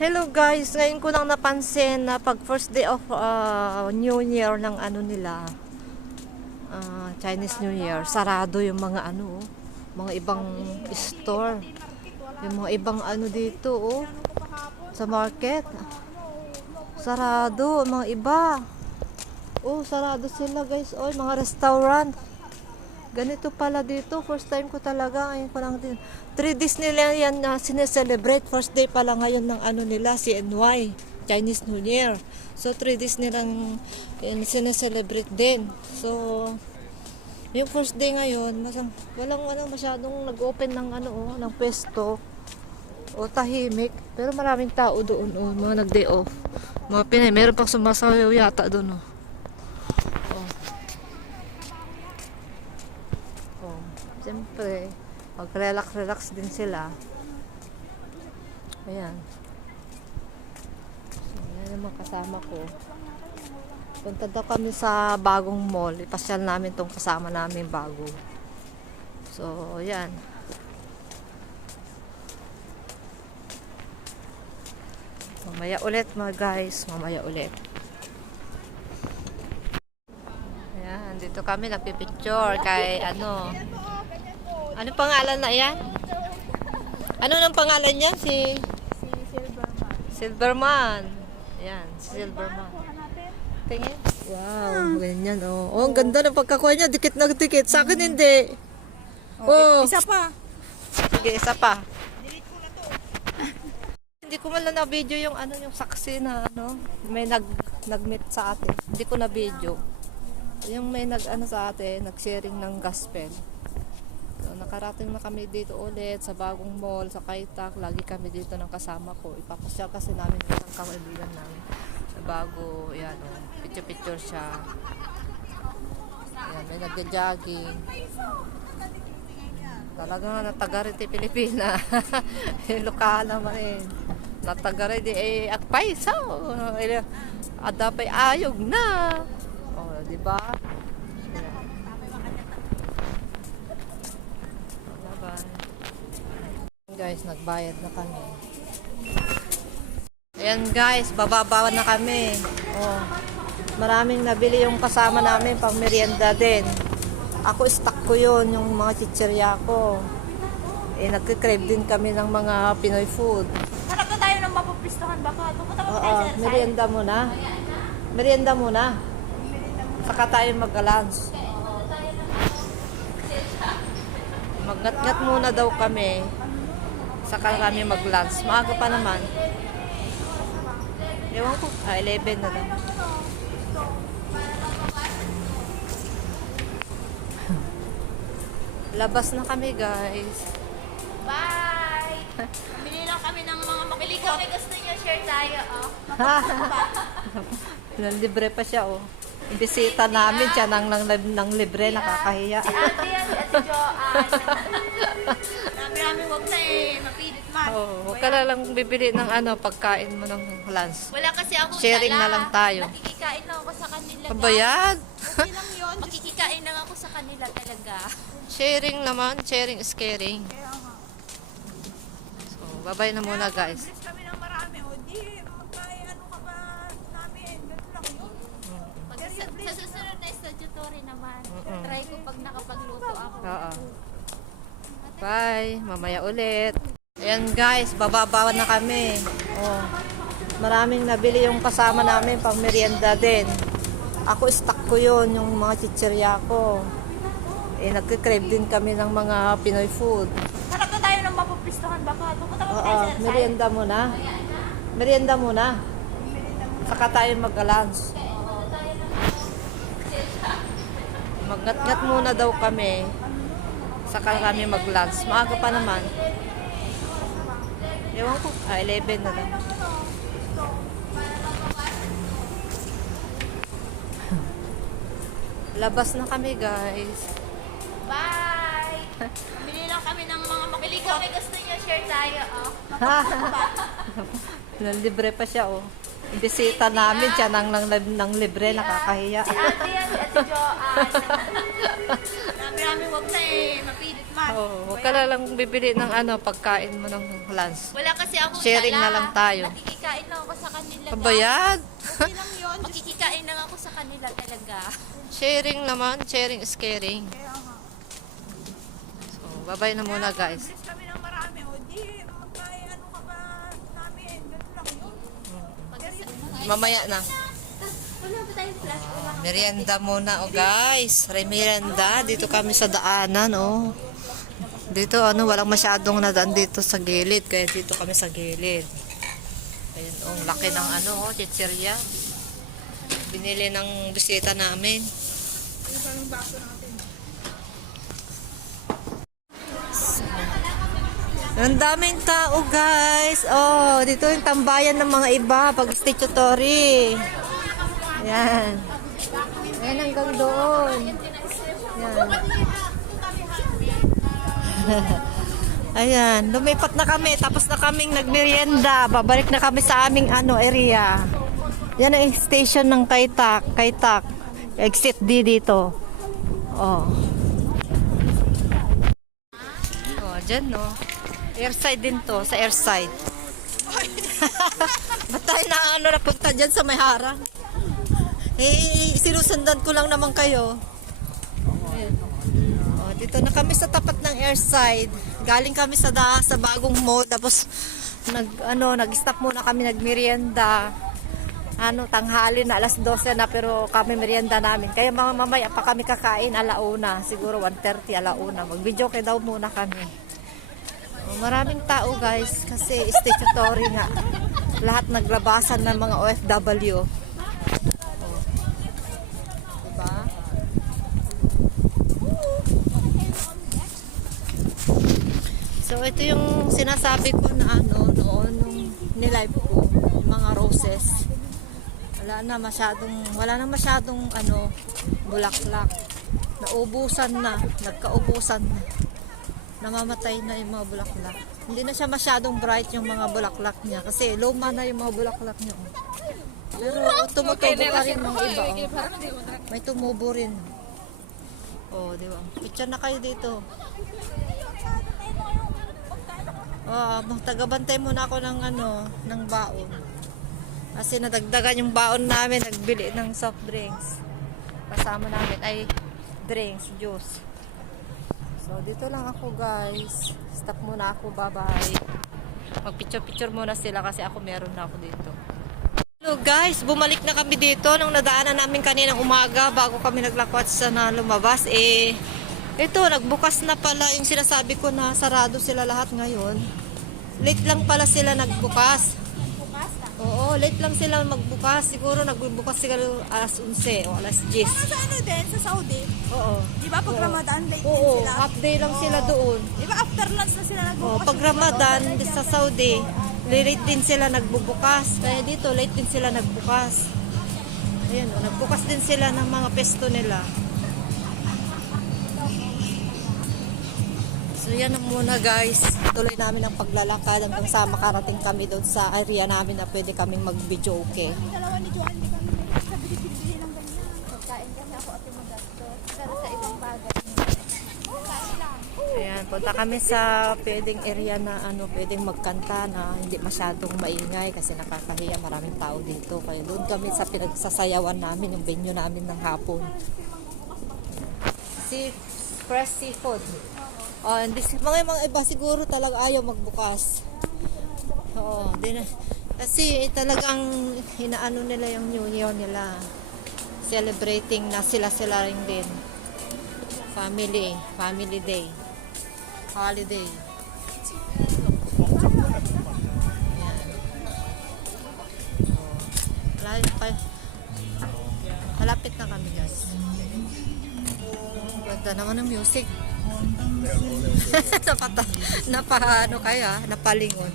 Hello guys, ngayon ko lang napansin na pag first day of New Year ng ano nila, Chinese New Year, sarado yung mga mga ibang store. Yung mga ibang dito sa market. Sarado, mga iba. Sarado sila guys, mga restaurant. Ganito pala dito, first time ko talaga, ngayon ko lang din. 3 days nila yan na sineselebrate. First day pala ngayon ng nila, CNY, Chinese New Year. So 3 days nilang sineselebrate din. So, yung first day ngayon, walang masyadong nag-open ng ng pwesto o tahimik. Pero maraming tao doon, mga nag-day off. Mga Pinay, meron pang sumasayaw yata doon, Siyempre, mag-relax din sila. Ayan. So, yan yung mga kasama ko. Punta daw kami sa bagong mall. Ipasyal namin tong kasama namin bago. So, ayan. Mamaya ulit mga guys. Mamaya ulit. Ayan. Dito kami nagpipicture kay Ano pangalan na yan? Ano nang pangalan niya? Si Silverman. Silverman. Ayan, si Silverman. Tingin. Wow, ganyan ang ganda ng pagkakuha niya. Dikit na dikit. Sa akin hindi. Isa pa. Sige, isa pa. Hindi ko man lang na-video yung yung saksi na may nag-meet sa atin. Hindi ko na-video. Yung may sa atin, nag-sharing ng gospel. So, nakarating na kami dito ulit sa bagong mall, sa Kaitak. Lagi kami dito ng kasama ko. Ipapasyal kasi namin ng kaibigan namin. Sa bago, yan picture-picture siya. Yan, may nagja-jogging. Talaga nga natagariti Pilipina. Lokal naman natagariti akpay so. Adapay ayog na. Di ba? Guys, nagbayad na kami. Ayan guys, bababawan na kami. Maraming nabili yung kasama namin pang merienda din. Ako stock ko yun, yung mga chichirya ko. Nagkikrave din kami ng mga Pinoy food. Talaga tayo nang mapupistahan baka. Merienda muna. Merienda muna. Saka tayo mag-lunch. Magnat-ngat muna daw kami. Saka kami mag-lunch. Maaga pa naman. Ewan ko. 11 na lang. Labas na kami guys. Bye! Bili lang kami ng mga makili kami. Gusto niyo share tayo, Libre pa siya, Bisita namin siya ng libre, nakakahiya. Si ate yan, si ate Joanne. Namin huwag na mapilit man. Huwag ka na lang bibili ng pagkain mo ng lunch. Wala kasi ako Sharing na lang tayo. Nakikikain lang ako sa kanila. Pabayad? Okay lang yun. Makikikain lang ako sa kanila talaga. Sharing naman. Sharing is caring. So, bye-bye na muna guys. Kami ng marami. Ka ba namin? Ganun lang yun. Sa susunod na statutory naman. Try ko pag nakapagluto ako. Oo. Bye. Mamaya ulit. Ayan guys, bababawan na kami. Maraming nabili yung kasama namin pang merienda din. Ako stock ko yun, yung mga chichirya ko. Nagkikrave din kami ng mga Pinoy food. Talaga tayo nang mapupistahan baka. Merienda muna. Merienda muna. Saka tayo mag-lunch. Magnat-ngat muna daw kami. Saka kami mag-lunch. Maaga pa naman. Ewan ko. 11 na lang. Labas na kami guys. Bye! Bili lang kami ng mga makili kami. Gusto niyo share tayo, Libre pa siya, Bisita namin siya ng libre, nakakahiya. Si ate yan, si ate Joanne. sabi namin huwag na eh, mapilit man. Oh, huwag ka na lang bibili ng pagkain mo ng lunch. Wala kasi ako Sharing dala. na lang tayo. Nakikikain lang ako sa kanila. Kabayad. Okay lang yun. Makikikain lang ako sa kanila talaga. Sharing naman. Sharing is caring. So, bye-bye na muna guys. Bilis kami ng marami. O di, magkaya ano ka ba namin? Ganun lang yun. Mamaya na. Wala ba tayong flash? Merienda muna, guys. Merienda. Dito kami sa daanan, Dito, walang masyadong nadaan dito sa gilid. Kaya dito kami sa gilid. Ayan, laki ng chichirya. Binili ng bisita namin. Ang daming tao, guys. Dito yung tambayan ng mga iba pag statutory. Yan. Ayan hanggang doon. Yan. Ayan, lumipat na kami. Tapos na kaming nagmerienda. Babalik na kami sa aming area. Yan ang station ng Kaitak. Exit D dito. Dyan, Airside din to, sa airside. Ba't tayo napunta dyan sa may harang? Sinusundan ko lang naman kayo. Ayan. Dito na kami sa tapat ng airside. Galing kami sa bagong mall. Tapos, nag-stop muna kami, nagmerienda. Tanghali na, alas 12 na, pero kami merienda namin. Kaya mamaya pa kami kakain, alauna. Siguro 1:30, alauna. Mag-video kayo daw muna kami. Maraming tao guys kasi statutory nga. Lahat naglabasan ng mga OFW. Diba? So ito yung sinasabi ko na noon nung nilive ko, mga roses. Wala na masyadong bulaklak. Naubusan na, nagkaubusan na. Namamatay na yung mga bulaklak. Hindi na siya masyadong bright yung mga bulaklak niya kasi luma na yung mga bulaklak niya. Pero tumutubo pa rin mga iba. May tumubo rin. Di ba? Picture na kayo dito. Tagabantay muna ako ng baon. Kasi nadagdagan yung baon namin, nagbili ng soft drinks. Kasama namin ay drinks, juice. So, dito lang ako guys. Stop muna ako. Bye-bye. Mag-picture-picture muna sila kasi ako meron na ako dito. Hello guys. Bumalik na kami dito. Nung nadaanan namin kaninang umaga bago kami naglakwat sa na lumabas. Ito, nagbukas na pala yung sinasabi ko na sarado sila lahat ngayon. Late lang pala sila nagbukas. Oo, late lang sila magbukas. Siguro nagbubukas sila alas 11 o alas 10. Sa din, sa Saudi. Oo. Di ba pag Ramadan, late din Oo, sila? half day lang sila doon. Di ba after lunch na sila nagbubukas? Pag Ramadan sa Saudi, late din sila nagbubukas. Kaya dito, late din sila nagbukas. Ayan, nagbukas din sila ng mga pesto nila. So yan na muna guys. Tuloy namin ang paglalakad hanggang sa makarating kami doon sa area namin na pwede kaming mag-video okay. Dalawa ni Johan, di kami sa bili-bili ng ganyan. Pagkain kasi ako at magasto. Pero sa ibang bagay. Kain lang. Ayan, punta kami sa pwedeng area na pwedeng magkanta na hindi masyadong maingay kasi nakakahiya, maraming tao dito. Kaya doon kami sa pinagsasayawan namin, yung venue namin ng hapon. Fresh seafood. Mga iba siguro talaga ayaw magbukas. Kasi talagang hinaano nila yung New Year nila. Celebrating na sila rin din. Family day. Holiday. Yan. Malapit na kami guys. Ganda naman ng music. Napalingon.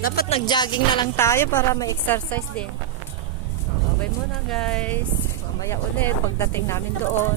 Dapat nag-jogging na lang tayo para ma-exercise din. Bye muna guys. Mamaya ulit pagdating namin doon.